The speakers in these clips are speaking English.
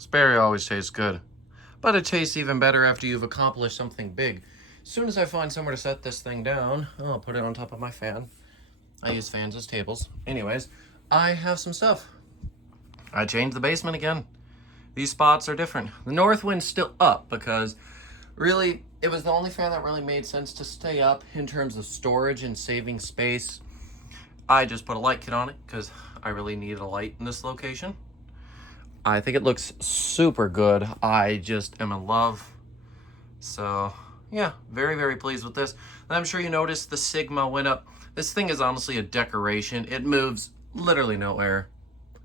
Sperry always tastes good, but it tastes even better after you've accomplished something big. As soon as I find somewhere to set this thing down, I'll put it on top of my fan. I use fans as tables. Anyways, I have some stuff. I changed the basement again. These spots are different. The north wind's still up because really it was the only fan that really made sense to stay up in terms of storage and saving space. I just put a light kit on it because I really needed a light in this location. I think it looks super good. I just am in love. So yeah, very, very pleased with this. And I'm sure you noticed the Sigma went up. This thing is honestly a decoration. It moves literally nowhere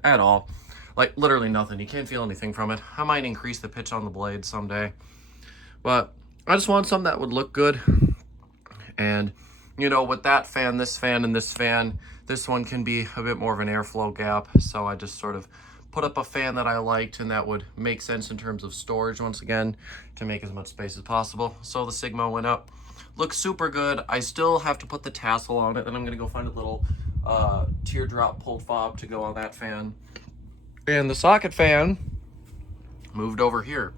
at all. Like literally nothing. You can't feel anything from it. I might increase the pitch on the blade someday. But I just want something that would look good. And you know, with that fan, this fan, and this fan, this one can be a bit more of an airflow gap. So I just sort of put up a fan that I liked and that would make sense in terms of storage once again to make as much space as possible. So the Sigma went up. Looks super good. I still have to put the tassel on it, and I'm gonna go find a little teardrop pulled fob to go on that fan. And the socket fan moved over here.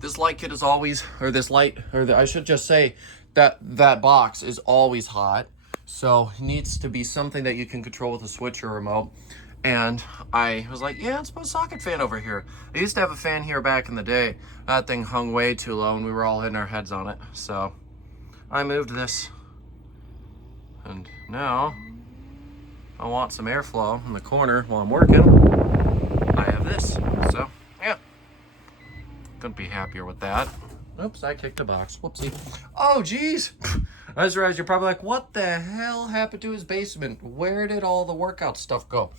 This light kit is always, or this light, or I should just say that box is always hot. So it needs to be something that you can control with a switch or remote. And I was like, yeah, let's put a socket fan over here. I used to have a fan here back in the day. That thing hung way too low and we were all hitting our heads on it. So I moved this. And now I want some airflow in the corner while I'm working. I have this. So yeah, couldn't be happier with that. Oops, I kicked a box. Whoopsie. Oh, geez. I just realized you're probably like, what the hell happened to his basement? Where did all the workout stuff go?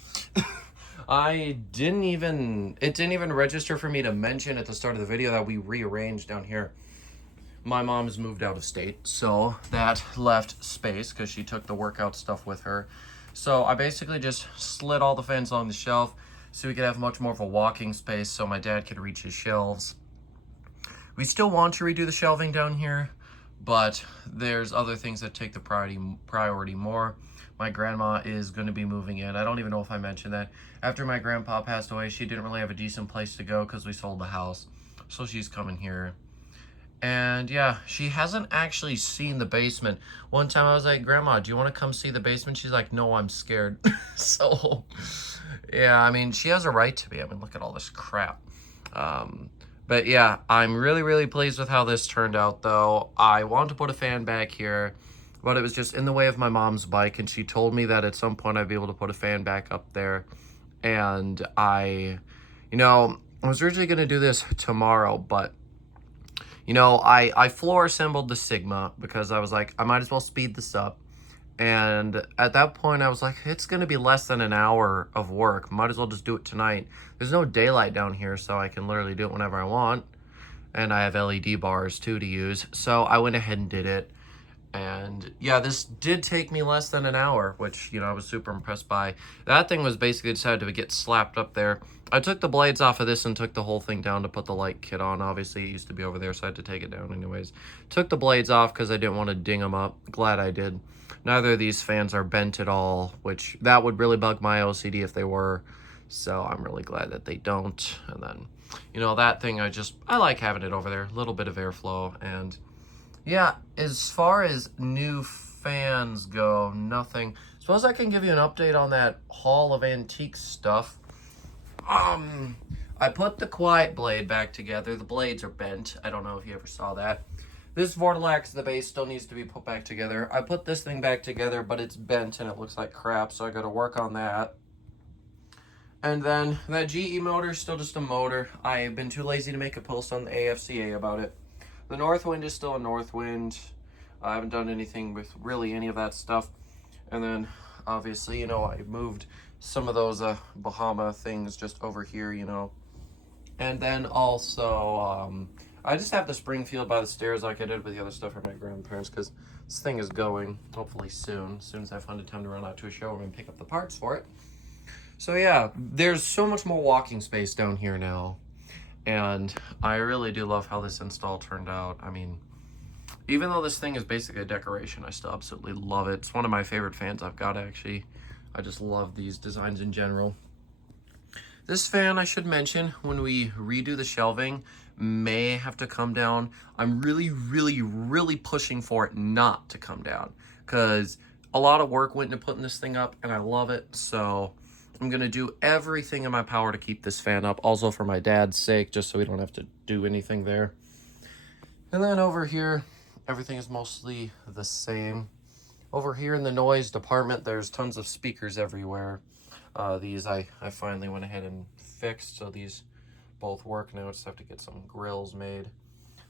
It didn't even register for me to mention at the start of the video that we rearranged down here. My mom's moved out of state, so that left space because she took the workout stuff with her. So I basically just slid all the fans along the shelf so we could have much more of a walking space so my dad could reach his shelves. We still want to redo the shelving down here, but there's other things that take the priority more. My grandma is going to be moving in. I don't even know if I mentioned that. After my grandpa passed away, she didn't really have a decent place to go because we sold the house. So she's coming here. And yeah, she hasn't actually seen the basement. One time I was like, Grandma, do you want to come see the basement? She's like, no, I'm scared. So yeah, I mean, she has a right to be. I mean, look at all this crap. But yeah, I'm really, really pleased with how this turned out, though. I wanted to put a fan back here, but it was just in the way of my mom's bike, and she told me that at some point I'd be able to put a fan back up there. And I was originally going to do this tomorrow, but, I floor assembled the Sigma because I was like, I might as well speed this up. And at that point, I was like, it's going to be less than an hour of work. Might as well just do it tonight. There's no daylight down here, so I can literally do it whenever I want. And I have LED bars, too, to use. So I went ahead and did it. And yeah, this did take me less than an hour, which, I was super impressed by. That thing was basically decided to get slapped up there. I took the blades off of this and took the whole thing down to put the light kit on. Obviously, it used to be over there, so I had to take it down anyways. Took the blades off because I didn't want to ding them up. Glad I did. Neither of these fans are bent at all, which that would really bug my OCD if they were. So I'm really glad that they don't. And then, that thing, I like having it over there. A little bit of airflow. And yeah, as far as new fans go, nothing. Suppose I can give you an update on that Hall of Antiques stuff. I put the quiet blade back together. The blades are bent. I don't know if you ever saw that. This Vortilax, the base, still needs to be put back together. I put this thing back together, but it's bent and it looks like crap, so I gotta work on that. And then that GE motor is still just a motor. I've been too lazy to make a post on the AFCA about it. The Northwind is still a Northwind. I haven't done anything with really any of that stuff. And then, obviously, I moved some of those Bahama things just over here, And then also, I just have the Springfield by the stairs like I did with the other stuff for my grandparents because this thing is going, hopefully soon. As soon as I find a time to run out to a showroom and pick up the parts for it. So yeah, there's so much more walking space down here now. And I really do love how this install turned out. I mean, even though this thing is basically a decoration, I still absolutely love it. It's one of my favorite fans I've got, actually. I just love these designs in general. This fan, I should mention, when we redo the shelving, may have to come down. I'm really, really, really pushing for it not to come down, because a lot of work went into putting this thing up, and I love it. So I'm going to do everything in my power to keep this fan up. Also for my dad's sake, just so we don't have to do anything there. And then over here, everything is mostly the same. Over here in the noise department, there's tons of speakers everywhere. These I finally went ahead and fixed, so these both work now. I just have to get some grills made.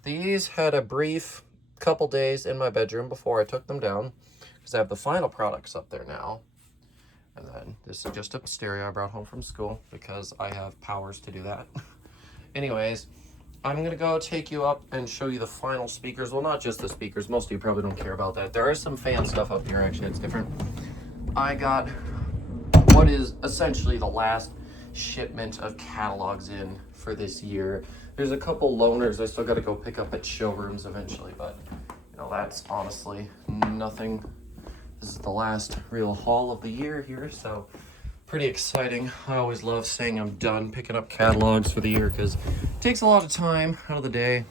These had a brief couple days in my bedroom before I took them down, because I have the final products up there now. And then this is just a stereo I brought home from school because I have powers to do that. Anyways, I'm gonna go take you up and show you the final speakers. Well, not just the speakers. Most of you probably don't care about that. There is some fan stuff up here, actually. It's different. I got what is essentially the last shipment of catalogs in for this year. There's a couple loaners I still got to go pick up at showrooms eventually, but you know, that's honestly nothing. This is the last real haul of the year here, so pretty exciting. I always love saying I'm done picking up catalogs for the year because it takes a lot of time out of the day.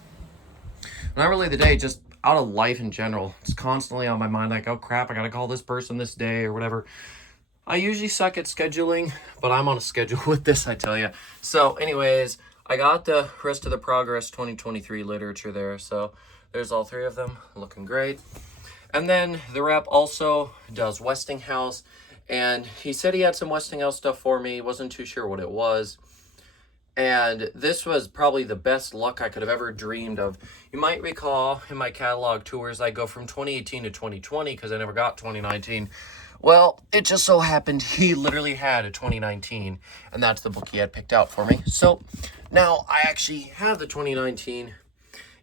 Not really the day, just out of life in general. It's constantly on my mind, like, oh crap, I gotta call this person this day or whatever. I usually suck at scheduling, but I'm on a schedule with this, I tell you. So anyways, I got the rest of the Progress 2023 literature there. So there's all three of them, looking great. And then the rep also does Westinghouse, and he said he had some Westinghouse stuff for me. Wasn't too sure what it was. And this was probably the best luck I could have ever dreamed of. You might recall in my catalog tours, I go from 2018 to 2020 because I never got 2019. Well, it just so happened he literally had a 2019, and that's the book he had picked out for me. So now I actually have the 2019,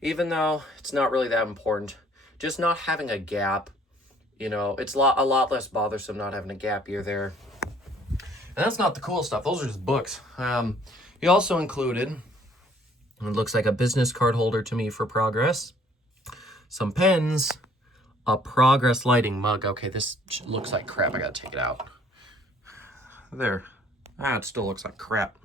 even though it's not really that important. Just not having a gap, you know, it's a lot less bothersome not having a gap year there. And that's not the cool stuff. Those are just books. He also included, it looks like a business card holder to me for Progress, some pens, a Progress lighting mug. Okay, this looks like crap. I gotta take it out. There. It still looks like crap.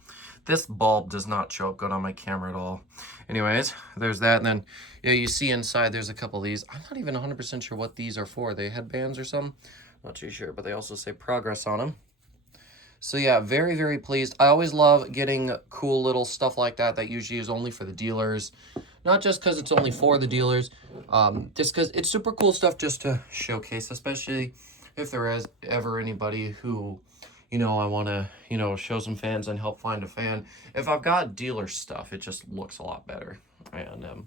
This bulb does not show up good on my camera at all. Anyways, there's that. And then, yeah, you see inside there's a couple of these. I'm not even 100% sure what these are for. Are they headbands or something? Not too sure, but they also say Progress on them. So yeah, very, very pleased. I always love getting cool little stuff like that that usually is only for the dealers. Not just because it's only for the dealers, just because it's super cool stuff just to showcase, especially if there is ever anybody who, you know, I want to, you know, show some fans and help find a fan. If I've got dealer stuff, it just looks a lot better. And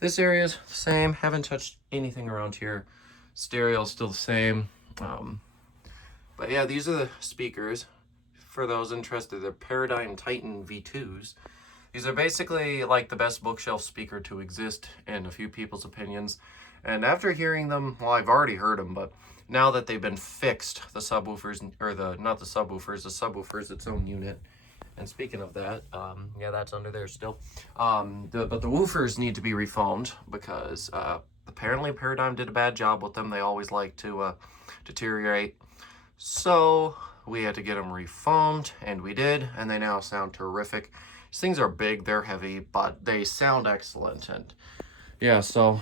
this area is the same. Haven't touched anything around here. Stereo is still the same. But yeah, these are the speakers. For those interested, they're Paradigm Titan V2s. These are basically like the best bookshelf speaker to exist in a few people's opinions. And after hearing them, well, I've already heard them, but now that they've been fixed, the subwoofers, or not the subwoofer is its own unit. And speaking of that, yeah, that's under there still. But the woofers need to be refoamed because apparently Paradigm did a bad job with them. They always like to deteriorate. So we had to get them refoamed, and we did, and they now sound terrific. These things are big, they're heavy, but they sound excellent. And yeah, so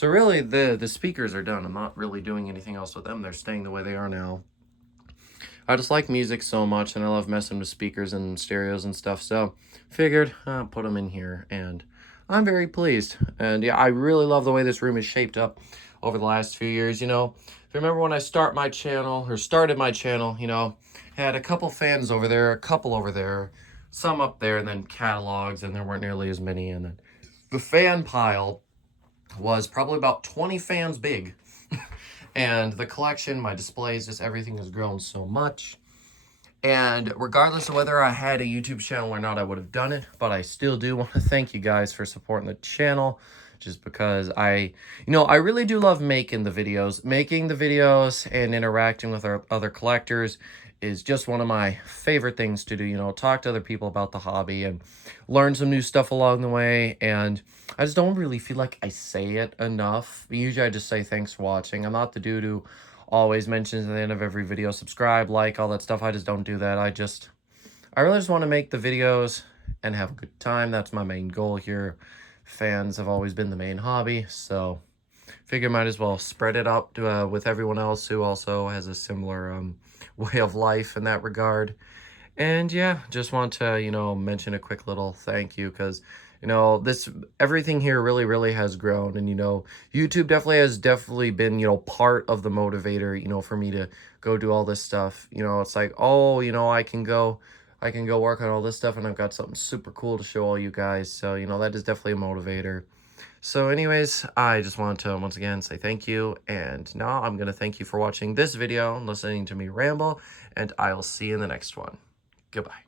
really the speakers are done. I'm not really doing anything else with them. They're staying the way they are now. I just like music so much, and I love messing with speakers and stereos and stuff, so figured I'll put them in here, and I'm very pleased. And yeah, I really love the way this room is shaped up over the last few years. You know, if you remember when I started my channel, you know, had a couple fans over there, a couple over there, some up there, and then catalogs, and there weren't nearly as many. And then the fan pile was probably about 20 fans big. And the collection, my displays, just everything has grown so much. And regardless of whether I had a YouTube channel or not, I would have done it. But I still do want to thank you guys for supporting the channel. Just because I really do love making the videos. Making the videos and interacting with our other collectors is just one of my favorite things to do. You know, talk to other people about the hobby and learn some new stuff along the way. And I just don't really feel like I say it enough. Usually I just say thanks for watching. I'm not the dude who always mentions at the end of every video, subscribe, like, all that stuff. I just don't do that. I just I really just want to make the videos and have a good time. That's my main goal here. Fans have always been the main hobby, so figure might as well spread it out to, with everyone else who also has a similar way of life in that regard. And yeah, just want to, mention a quick little thank you because, everything here really has grown. And, YouTube definitely been, part of the motivator, for me to go do all this stuff. It's like, oh, I can go work on all this stuff and I've got something super cool to show all you guys. So, that is definitely a motivator. So anyways, I just wanted to once again say thank you, and now I'm going to thank you for watching this video and listening to me ramble, and I'll see you in the next one. Goodbye.